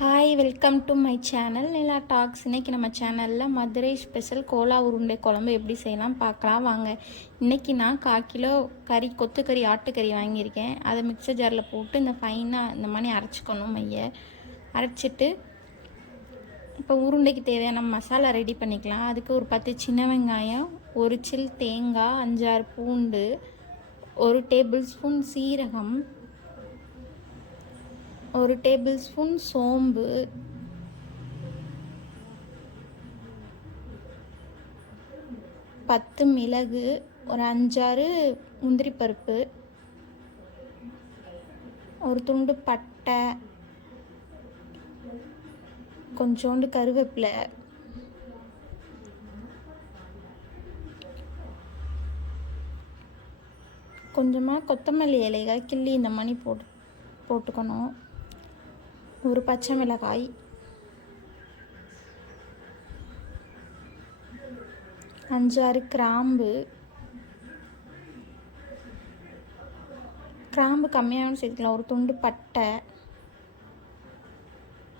Hi, welcome to my channel Nila talks. இன்றைக்கி நம்ம சேனலில் மதுரை ஸ்பெஷல் கோலா உருண்டை குழம்பு எப்படி செய்யலாம் பார்க்கலாம் வாங்க. இன்றைக்கி நான் 1/4 கிலோ கொத்துக்கறி ஆட்டுக்கறி வாங்கியிருக்கேன். அதை மிக்சர் ஜாரில் போட்டு ஃபைனாக இந்த மாதிரி அரைச்சிக்கணும். அரைச்சிட்டு இப்போ உருண்டைக்கு தேவையான மசாலா ரெடி பண்ணிக்கலாம். அதுக்கு ஒரு 10 சின்ன வெங்காயம், ஒரு சில் தேங்காய், 5-6 பூண்டு, 1 டேபிள் ஸ்பூன் சீரகம், 1 டேபிள் ஸ்பூன் சோம்பு, 10 மிளகு, ஒரு 5-6 முந்திரி பருப்பு, ஒரு துண்டு பட்டை, கொஞ்சோண்டு கருவேப்பிலை, கொஞ்சமாக கொத்தமல்லி இலைகள் கிள்ளி இந்த மாதிரி போட்டுக்கணும். ஒரு பச்சை மிளகாய், 5-6 கிராம்பு கம்மியாகவும் சேர்த்துக்கலாம். ஒரு துண்டு பட்டை,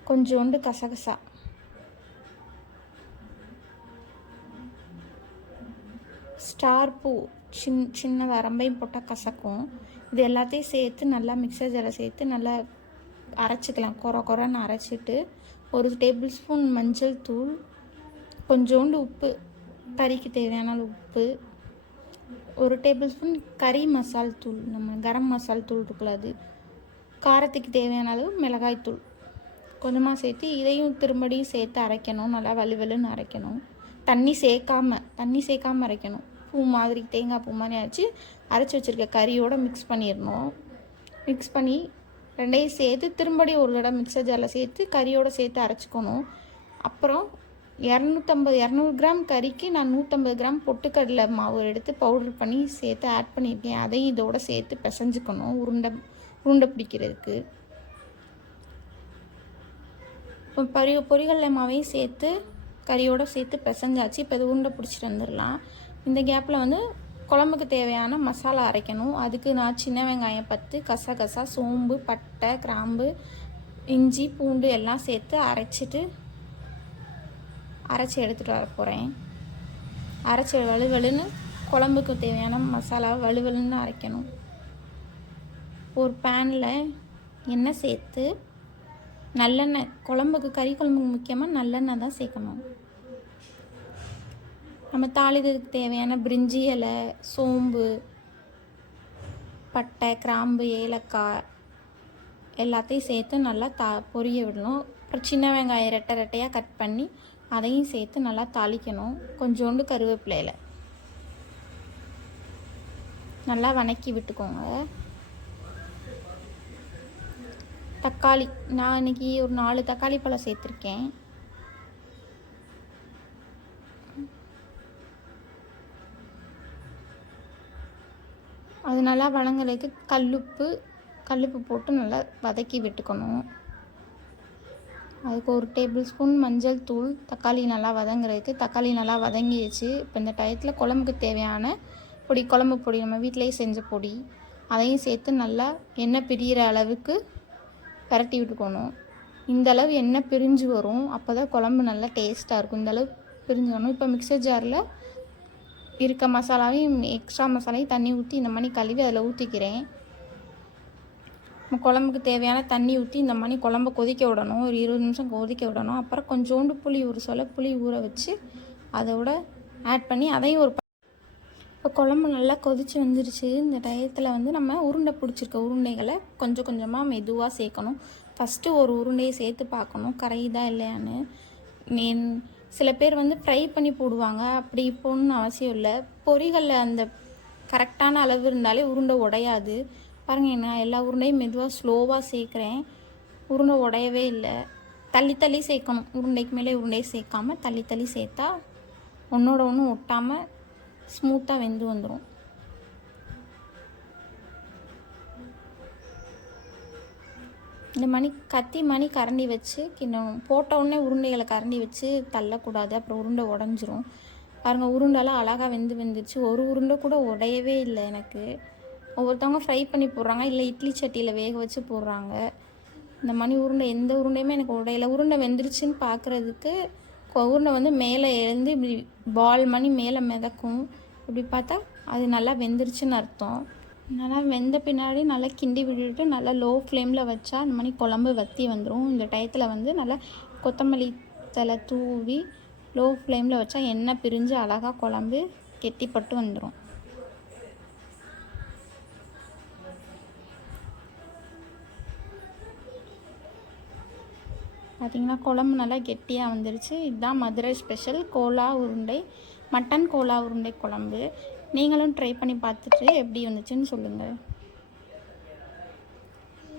கொஞ்சோண்டு கசகசா, ஸ்டார் பூ சின்ன வரம்பையும் போட்டால் கசக்கும். இது எல்லாத்தையும் சேர்த்து நல்லா மிக்சர் ஜாரில் சேர்த்து நல்லா அரைச்சிக்கலாம். குறைன்னு அரைச்சிட்டு ஒரு டேபிள் ஸ்பூன் மஞ்சள் தூள், கொஞ்சோண்டு உப்பு, கறிக்கு தேவையான உப்பு, ஒரு டேபிள் ஸ்பூன் கறி மசால் தூள், நம்ம கரம் மசால் தூள் இருக்குல்ல அது, காரத்துக்கு தேவையான அளவு மிளகாய் தூள் கொஞ்சமாக சேர்த்து இதையும் திரும்படியும் சேர்த்து அரைக்கணும். நல்லா வலுவலுன்னு அரைக்கணும். தண்ணி சேர்க்காமல் அரைக்கணும். பூ மாதிரி, தேங்காய் பூ மாதிரி அரைச்சி வச்சுருக்க கறியோடு மிக்ஸ் பண்ணிடணும். மிக்ஸ் பண்ணி ரெண்டையும் சேர்த்து திரும்படி ஒரு தடவை மிக்சர் ஜாரில் சேர்த்து கறியோடு சேர்த்து அரைச்சிக்கணும். அப்புறம் 200 கிராம் கறிக்கு நான் 150 கிராம் பொட்டுக்கடலை மாவு எடுத்து பவுடர் பண்ணி சேர்த்து ஆட் பண்ணியிருக்கேன். அதையும் இதோடு சேர்த்து பிசைஞ்சுக்கணும் உருண்டை பிடிக்கிறதுக்கு. இப்போ பொரிகடலை மாவையும் சேர்த்து கறியோடு சேர்த்து பிசைஞ்சாச்சு. இப்போ இது உருண்டை பிடிச்சிட்டு வந்துடலாம். இந்த கேப்பில் குழம்புக்கு தேவையான மசாலா அரைக்கணும். அதுக்கு நான் சின்ன வெங்காயம் 10, கசகசா, சோம்பு, பட்டை, கிராம்பு, இஞ்சி, பூண்டு எல்லாம் சேர்த்து அரைச்சி எடுத்துகிட்டு வர போகிறேன். அரைச்சி வலுவலுன்னு குழம்புக்கு தேவையான மசாலா வலுவலுன்னு அரைக்கணும். ஒரு பேனில் எண்ணெய் சேர்த்து நல்லெண்ணெய், கறி குழம்புக்கு முக்கியமாக நல்லெண்ணெய் தான் சேர்க்கணும். நம்ம தாளிக்கிறதுக்கு தேவையான பிரிஞ்சி இலை, சோம்பு, பட்டை, கிராம்பு, ஏலக்காய் எல்லாத்தையும் சேர்த்து நல்லா பொரிய விடணும். அப்புறம் சின்ன வெங்காயம் ரெட்டையாக கட் பண்ணி அதையும் சேர்த்து நல்லா தாளிக்கணும். கொஞ்சோண்டு கருவேப்பிலையில் நல்லா வணக்கி விட்டுக்கோங்க. தக்காளி, நான் இன்றைக்கி ஒரு 4 தக்காளி பழம் சேர்த்துருக்கேன். அது நல்லா வதங்குறதுக்கு கல்லுப்பு போட்டு நல்லா வதக்கி விட்டுக்கணும். அதுக்கு 1 டேபிள் ஸ்பூன் மஞ்சள் தூள், தக்காளி நல்லா வதங்குறதுக்கு. தக்காளி நல்லா வதங்கிடுச்சு. இப்போ இந்த டயத்தில் குழம்புக்கு தேவையான குழம்பு பொடி, நம்ம வீட்டிலேயே செஞ்ச பொடி, அதையும் சேர்த்து நல்லா எண்ணெய் பிரிகிற அளவுக்கு பரட்டி விட்டுக்கணும். இந்த அளவு எண்ணெய் பிரிஞ்சு வரும், அப்போ தான் குழம்பு நல்லா டேஸ்ட்டாக இருக்கும். இந்த அளவு பிரிஞ்சு வரணும். இப்போ மிக்சர் ஜாரில் இருக்க மசாலாவையும் எக்ஸ்ட்ரா மசாலையும் தண்ணி ஊற்றி இந்த மாதிரி கழுவி அதில் ஊற்றிக்கிறேன். குழம்புக்கு தேவையான தண்ணி ஊற்றி இந்த மாதிரி குழம்பு கொதிக்க விடணும். ஒரு 20 நிமிஷம் கொதிக்க விடணும். அப்புறம் கொஞ்சோண்டு புளி ஊற வச்சு அதோட ஆட் பண்ணி அதையும் இப்போ குழம்பு நல்லா கொதித்து வந்துருச்சு. இந்த டயத்தில் நம்ம உருண்டை பிடிச்சிருக்க உருண்டைகளை கொஞ்சம் கொஞ்சமாக மெதுவாக சேர்க்கணும். ஃபஸ்ட்டு ஒரு உருண்டையை சேர்த்து பார்க்கணும் கரையுதா இல்லையான்னு. சில பேர் ஃப்ரை பண்ணி போடுவாங்க. அப்படி போடணும்னு அவசியம் இல்லை. பொரிகளில் அந்த கரெக்டான அளவு இருந்தாலே உருண்டை உடையாது. பாருங்கள், நான் எல்லா உருண்டையும் மெதுவாக ஸ்லோவாக சேர்க்குறேன். உருண்டை உடையவே இல்லை. தள்ளி சேர்க்கணும். உருண்டைக்கு மேலே உருண்டையை சேர்க்காமல் தள்ளி சேர்த்தா ஒன்றோட ஒன்று ஒட்டாமல் ஸ்மூத்தாக வெந்து வந்துடும். இந்த கத்தி கரண்டி வச்சு கிண்டணும். போட்ட உடனே உருண்டைகளை கரண்டி வச்சு தள்ளக்கூடாது, அப்புறம் உருண்டை உடஞ்சிரும். பாருங்கள், உருண்டெல்லாம் அழகாக வெந்துருச்சு. ஒரு உருண்டை கூட உடையவே இல்லை எனக்கு. ஒவ்வொருத்தவங்க ஃப்ரை பண்ணி போடுறாங்க, இல்லை இட்லி சட்டியில் வேக வச்சு போடுறாங்க. இந்த மாதிரி உருண்டை எந்த உருண்டையுமே எனக்கு உடையில. உருண்டை வெந்துருச்சுன்னு பார்க்குறதுக்கு உருண்டை வந்து மேலே எழுந்து இப்படி பால் மணி மேலே மிதக்கும். இப்படி பார்த்தா அது நல்லா வெந்துருச்சுன்னு அர்த்தம். நல்லா வெந்த பின்னாடி நல்லா கிண்டி விட்டுட்டு நல்லா லோ ஃப்ளேமில் வச்சா அந்த மாதிரி குழம்பு வற்றி வந்துடும். இந்த டயத்தில் வந்து நல்லா கொத்தமல்லி தலை தூவி லோ ஃப்ளேமில் வச்சா எண்ணெய் பிரிஞ்சு அழகாக குழம்பு கெட்டிப்பட்டு வந்துடும். பார்த்திங்கன்னா குழம்பு நல்லா கெட்டியாக வந்துருச்சு. இதுதான் மதுரை ஸ்பெஷல் கோலா உருண்டை, மட்டன் கோலா உருண்டை குழம்பு. நீங்களும் ட்ரை பண்ணி பார்த்துட்டு எப்படி வந்துச்சுன்னு சொல்லுங்கள்.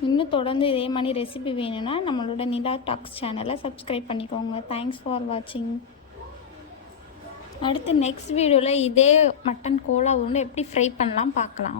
இன்னும் தொடர்ந்து இதே மாதிரி ரெசிபி வேணும்னா நம்மளோட நிலா டாக்ஸ் சேனலை சப்ஸ்கிரைப் பண்ணிக்கோங்க. தேங்க்ஸ் ஃபார் வாட்சிங். அடுத்து நெக்ஸ்ட் வீடியோவில் இதே மட்டன் கோலா உருண்டை எப்படி ஃப்ரை பண்ணலாம் பார்க்கலாம்.